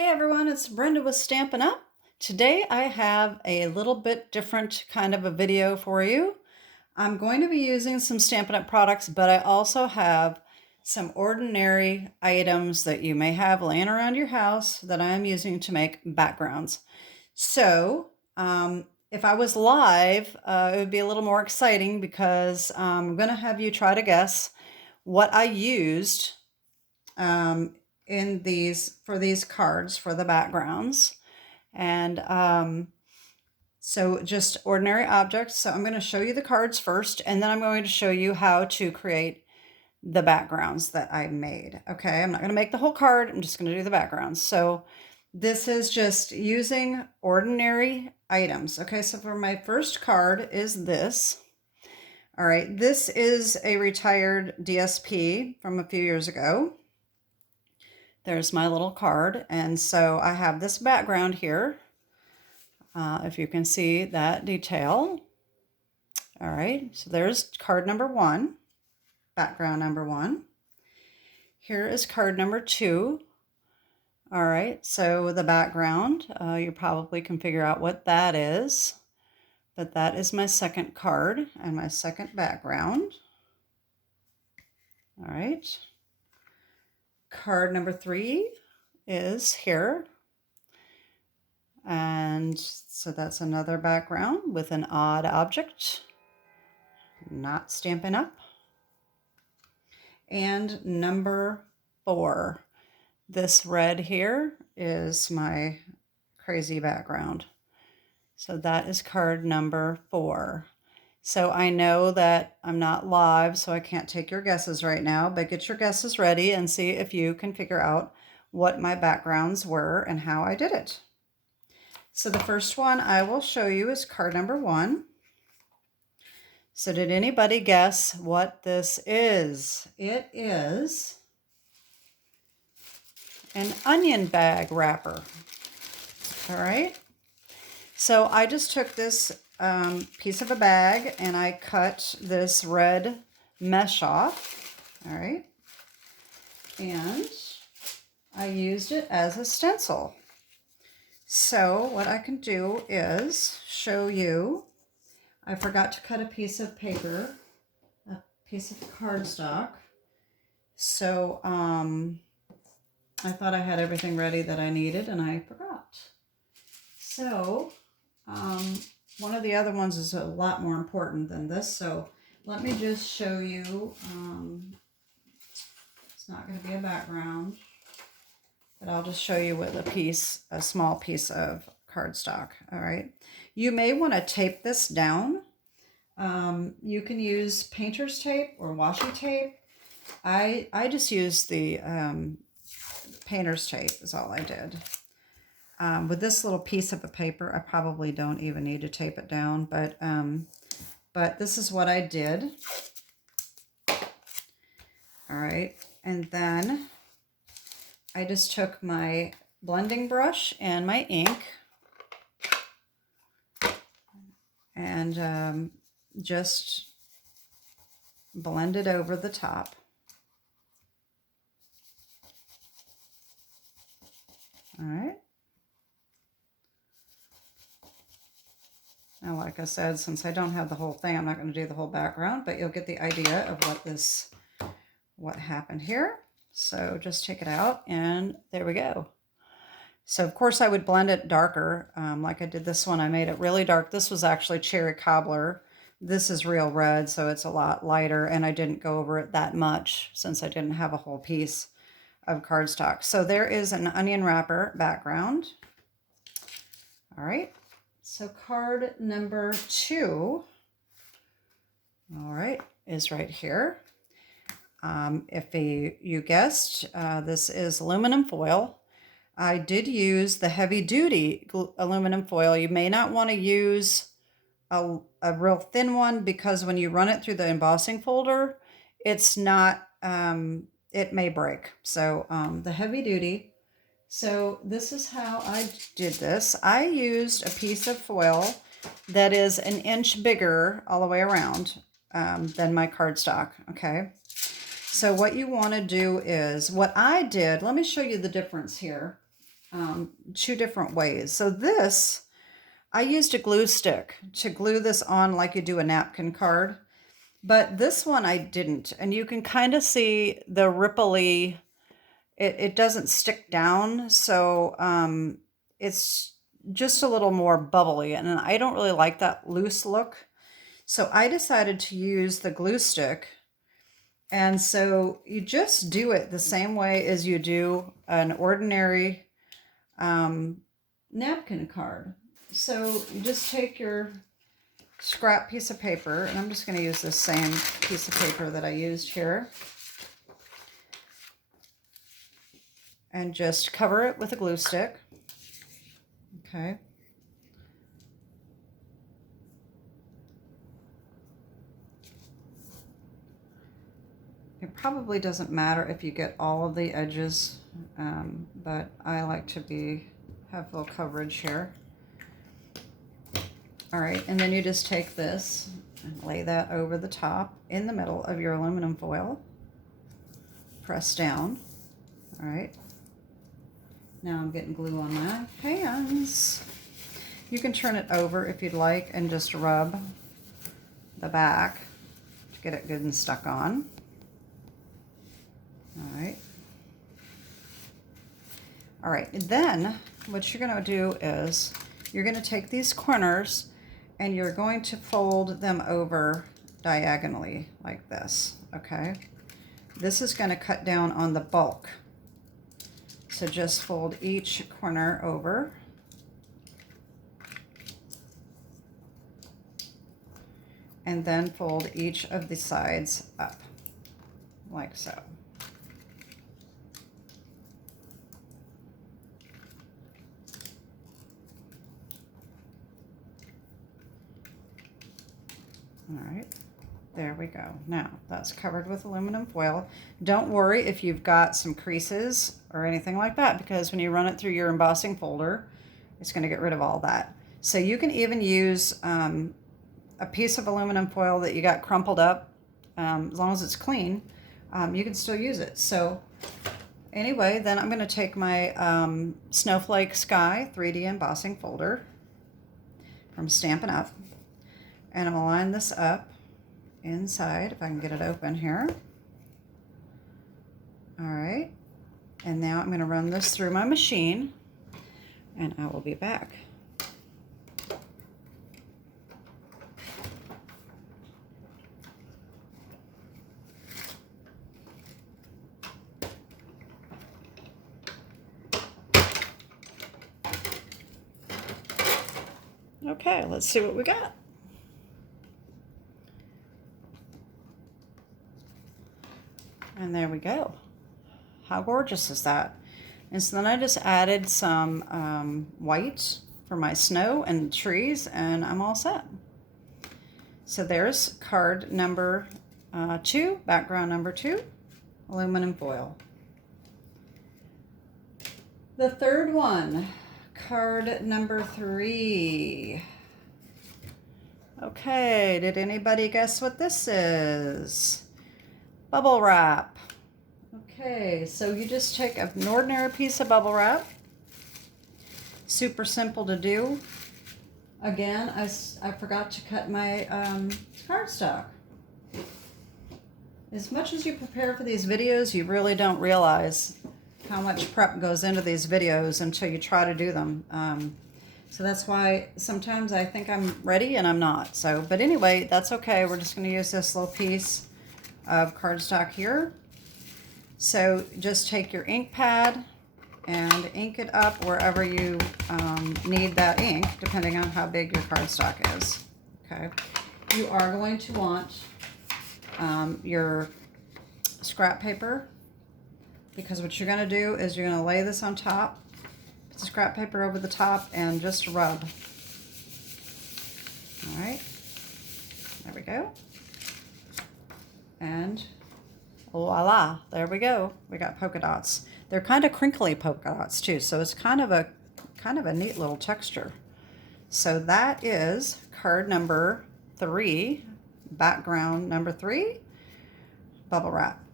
Hey everyone, it's Brenda with Stampin' Up. Today I have a little bit different kind of a video for you. I'm going to be using some Stampin' Up products, but I also have some ordinary items that you may have laying around your house that I'm using to make backgrounds. So, if I was live, it would be a little more exciting because I'm going to have you try to guess what I used um, in these cards for the backgrounds. And so just ordinary objects. So I'm going to show you the cards first, and then I'm going to show you how to create the backgrounds that I made. Okay, I'm not going to make the whole card. I'm just going to do the backgrounds. So this is just using ordinary items. Okay, so for my first card is this. All right, this is a retired DSP from a few years ago. There's my little card. And so I have this background here. If you can see that detail. All right, so there's card number 1, background number 1. Here is card number 2. All right, so the background, you probably can figure out what that is. But that is my second card and my second background. All right. Card number 3 is here. And so that's another background with an odd object, not Stampin' Up. And number 4, this red here is my crazy background. So that is card number 4. So I know that I'm not live, so I can't take your guesses right now, but get your guesses ready and see if you can figure out what my backgrounds were and how I did it. So the first one I will show you is card number 1. So did anybody guess what this is? It is an onion bag wrapper. All right. So I just took this piece of a bag and I cut this red mesh off. All right. And I used it as a stencil. So what I can do is show you. I forgot to cut a piece of paper, a piece of cardstock. So I thought I had everything ready that I needed and I forgot. So one of the other ones is a lot more important than this. So let me just show you. It's not going to be a background, but I'll just show you with a small piece of cardstock. All right. You may want to tape this down. You can use painter's tape or washi tape. I just used the painter's tape is all I did. With this little piece of a paper, I probably don't even need to tape it down, but this is what I did. All right, and then I just took my blending brush and my ink and just blended over the top. All right. Now, like I said, since I don't have the whole thing, I'm not going to do the whole background, but you'll get the idea of what happened here. So just take it out and there we go. So of course I would blend it darker. Like I did this one, I made it really dark. This was actually cherry cobbler. This is real red, so it's a lot lighter, and I didn't go over it that much since I didn't have a whole piece of cardstock. So there is an onion wrapper background. All right. So card number 2, all right, is right here. If you guessed, this is aluminum foil. I did use the heavy-duty aluminum foil. You may not want to use a real thin one because when you run it through the embossing folder, it's not, it may break. So the heavy-duty. So this is how I did this. I used a piece of foil that is an inch bigger all the way around than my cardstock, okay? So what you want to do is, what I did, let me show you the difference here. two different ways. So this, I used a glue stick to glue this on like you do a napkin card, but this one I didn't. And you can kind of see the ripply, it doesn't stick down. So it's just a little more bubbly, and I don't really like that loose look. So I decided to use the glue stick. And so you just do it the same way as you do an ordinary napkin card. So you just take your scrap piece of paper, and I'm just going to use this same piece of paper that I used here, and just cover it with a glue stick. Okay. It probably doesn't matter if you get all of the edges, but I like to have full coverage here. All right, and then you just take this and lay that over the top in the middle of your aluminum foil. Press down. All right. Now I'm getting glue on my hands. You can turn it over if you'd like and just rub the back to get it good and stuck on. All right. All right, and then what you're going to do is you're going to take these corners and you're going to fold them over diagonally like this, okay? This is going to cut down on the bulk. So just fold each corner over. And then fold each of the sides up, like so. All right, there we go. Now that's covered with aluminum foil. Don't worry if you've got some creases or anything like that, because when you run it through your embossing folder, it's going to get rid of all that. So you can even use a piece of aluminum foil that you got crumpled up, as long as it's clean, you can still use it. So anyway, then I'm going to take my Snowflake Sky 3D embossing folder from Stampin' Up, and I'm going to line this up inside, if I can get it open here. All right, and now I'm going to run this through my machine, and I will be back. Okay, let's see what we got. And there we go. How gorgeous is that? And so then I just added some white for my snow and trees, and I'm all set. So there's card number 2, background number 2, aluminum foil. The third one, card number 3. Okay, did anybody guess what this is? Bubble wrap. Okay, so you just take an ordinary piece of bubble wrap. Super simple to do. Again, I forgot to cut my cardstock. As much as you prepare for these videos, you really don't realize how much prep goes into these videos until you try to do them. So that's why sometimes I think I'm ready and I'm not. So, but anyway, that's okay. We're just going to use this little piece of cardstock here. So just take your ink pad and ink it up wherever you need that ink, depending on how big your cardstock is. Okay. You are going to want your scrap paper, because what you're going to do is you're going to lay this on top, put the scrap paper over the top, and just rub. All right. There we go. And voila, there we go. We got polka dots. They're kind of crinkly polka dots too, so it's kind of a neat little texture. So that is card number 3, background number 3, bubble wrap.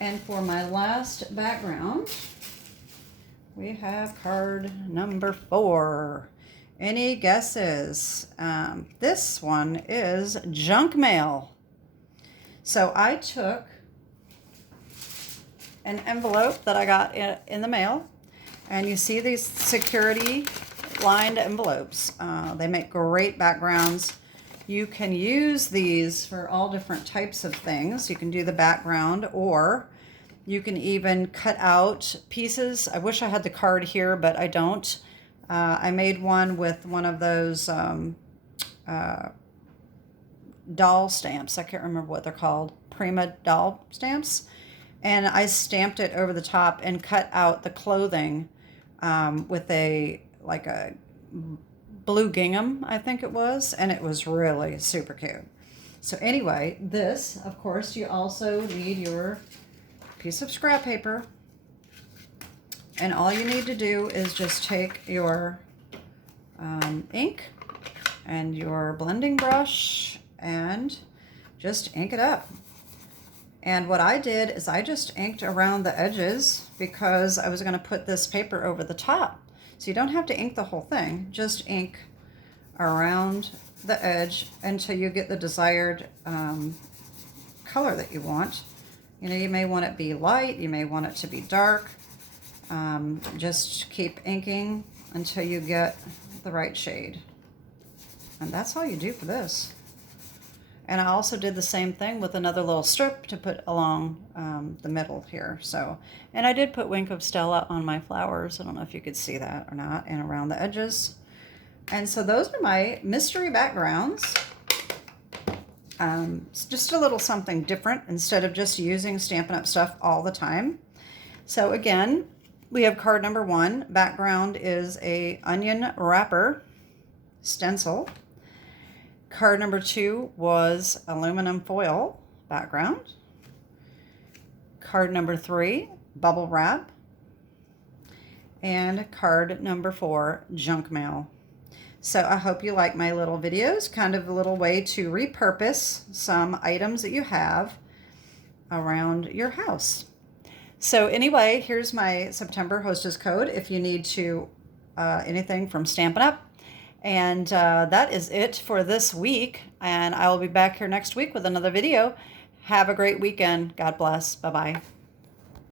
And for my last background, we have card number 4. Any guesses? This one is junk mail. So I took an envelope that I got in the mail, and you see these security lined envelopes. They make great backgrounds. You can use these for all different types of things. You can do the background, or you can even cut out pieces. I wish I had the card here, but I don't. I made one with one of those doll stamps. I can't remember what they're called. Prima doll stamps. And I stamped it over the top and cut out the clothing with a blue gingham, I think it was. And it was really super cute. So anyway, this, of course, you also need your piece of scrap paper. And all you need to do is just take your ink and your blending brush and just ink it up. And what I did is I just inked around the edges because I was going to put this paper over the top. So you don't have to ink the whole thing, just ink around the edge until you get the desired color that you want. You know, you may want it to be light, you may want it to be dark. Just keep inking until you get the right shade. And that's all you do for this. And I also did the same thing with another little strip to put along the middle here. So, and I did put Wink of Stella on my flowers. I don't know if you could see that or not, and around the edges. And so those are my mystery backgrounds. It's just a little something different instead of just using Stampin' Up! Stuff all the time. So again, we have card number 1. Background is a onion wrapper stencil. Card number 2 was aluminum foil background. Card number 3, bubble wrap. And card number 4, junk mail. So I hope you like my little videos, kind of a little way to repurpose some items that you have around your house. So anyway, here's my September Hostess code if you need to anything from Stampin' Up! And that is it for this week. And I will be back here next week with another video. Have a great weekend. God bless. Bye-bye.